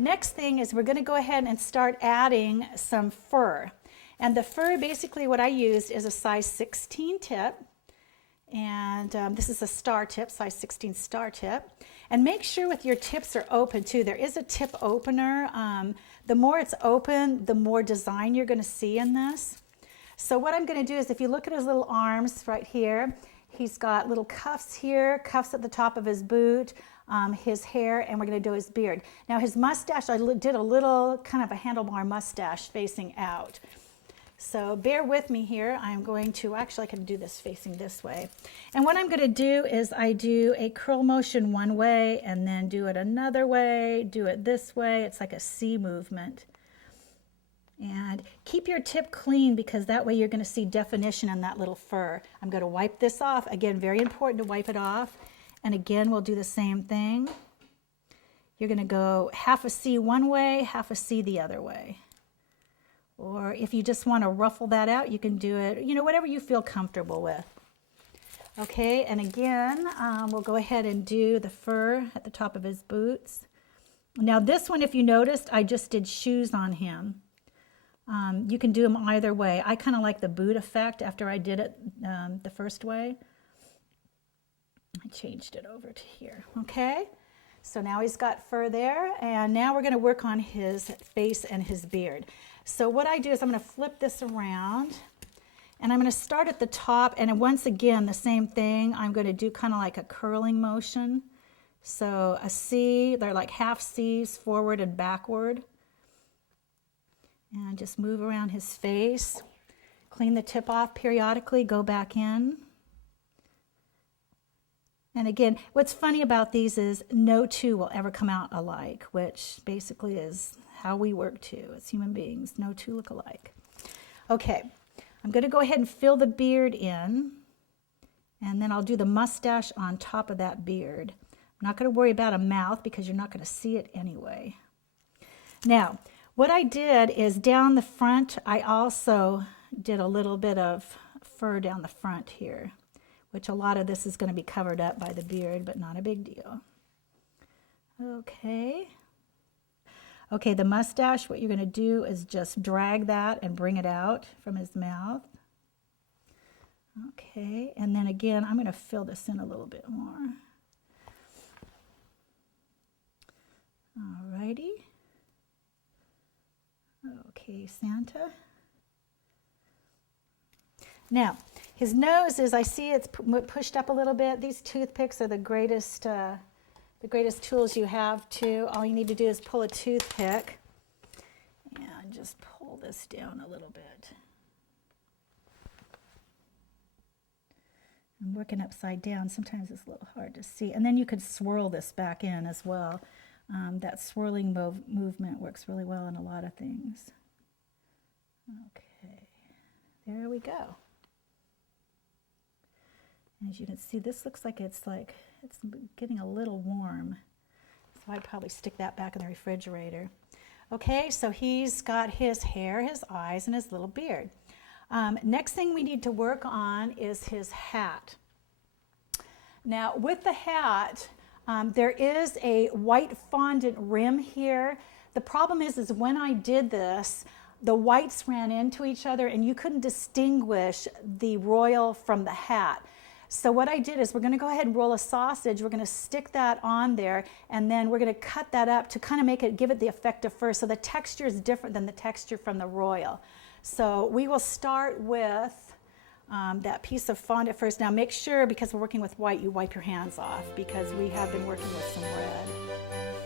Next thing is we're going to go ahead and start adding some fur. And the fur, basically what I used is a size 16 tip. And this is a star tip, size 16 star tip. And make sure with your tips are open too. There is a tip opener. The more it's open, the more design you're going to see in this. So what I'm going to do is, if you look at his little arms right here, he's got little cuffs here, cuffs at the top of his boot, his hair, and we're going to do his beard. Now his mustache, I did a little kind of a handlebar mustache facing out. So bear with me here. I'm going to, actually I can do this facing this way. And what I'm going to do is I do a curl motion one way and then do it another way, do it this way. It's like a C movement. And keep your tip clean because that way you're going to see definition in that little fur. I'm going to wipe this off. Again, very important to wipe it off. And again, we'll do the same thing. You're going to go half a C one way, half a C the other way. Or if you just want to ruffle that out, you can do it, you know, whatever you feel comfortable with. Okay, and again, we'll go ahead and do the fur at the top of his boots. Now this one, if you noticed, I just did shoes on him. You can do them either way. I kind of like the boot effect after I did it the first way. I changed it over to here, okay? So now he's got fur there, and now we're going to work on his face and his beard. So what I do is I'm going to flip this around, and I'm going to start at the top, and once again, the same thing. I'm going to do kind of like a curling motion. So a C, they're like half C's forward and backward. And just move around his face. Clean the tip off periodically, go back in. And again, what's funny about these is no two will ever come out alike, which basically is how we work too as human beings. No two look alike. Okay, I'm going to go ahead and fill the beard in, and then I'll do the mustache on top of that beard. I'm not going to worry about a mouth because you're not going to see it anyway. Now, what I did is down the front, I also did a little bit of fur down the front here, which a lot of this is going to be covered up by the beard, but not a big deal. Okay. Okay, the mustache, what you're going to do is just drag that and bring it out from his mouth. Okay, and then again, I'm going to fill this in a little bit more. Alrighty. Okay, Santa. Now, his nose is, I see it's pushed up a little bit. These toothpicks are the greatest tools you have too. All you need to do is pull a toothpick and just pull this down a little bit. I'm working upside down. Sometimes it's a little hard to see. And then you could swirl this back in as well. That swirling movement works really well in a lot of things. Okay, there we go. As you can see, this looks like it's getting a little warm. So I'd probably stick that back in the refrigerator. Okay, so he's got his hair, his eyes, and his little beard. Next thing we need to work on is his hat. Now with the hat, there is a white fondant rim here. The problem is when I did this, the whites ran into each other and you couldn't distinguish the royal from the hat. So what I did is we're going to go ahead and roll a sausage. We're going to stick that on there, and then we're going to cut that up to kind of make it, give it the effect of fur. So the texture is different than the texture from the royal. So we will start with that piece of fondant first. Now make sure, because we're working with white, you wipe your hands off because we have been working with some red.